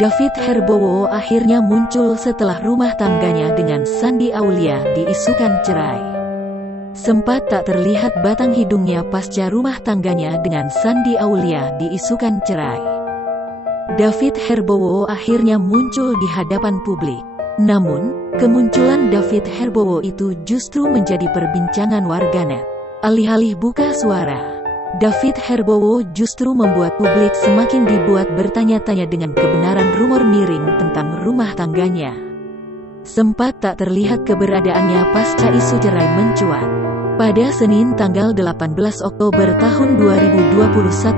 David Herbowo akhirnya muncul setelah rumah tangganya dengan Shandy Aulia diisukan cerai. Sempat tak terlihat batang hidungnya pasca rumah tangganya dengan Shandy Aulia diisukan cerai. David Herbowo akhirnya muncul di hadapan publik. Namun, kemunculan David Herbowo itu justru menjadi perbincangan warganet. Alih-alih buka suara, David Herbowo justru membuat publik semakin dibuat bertanya-tanya dengan kebenaran rumor miring tentang rumah tangganya. Sempat tak terlihat keberadaannya pasca isu cerai mencuat. Pada Senin tanggal 18 Oktober tahun 2021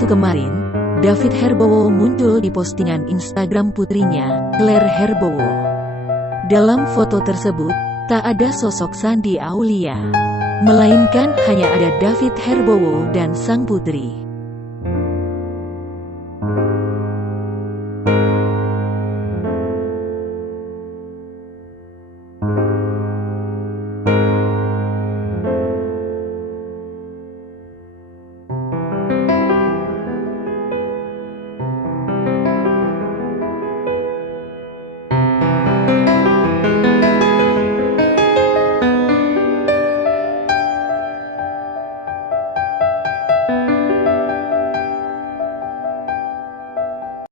kemarin, David Herbowo muncul di postingan Instagram putrinya, Claire Herbowo. Dalam foto tersebut, tak ada sosok Shandy Aulia, melainkan hanya ada David Herbowo dan sang putri.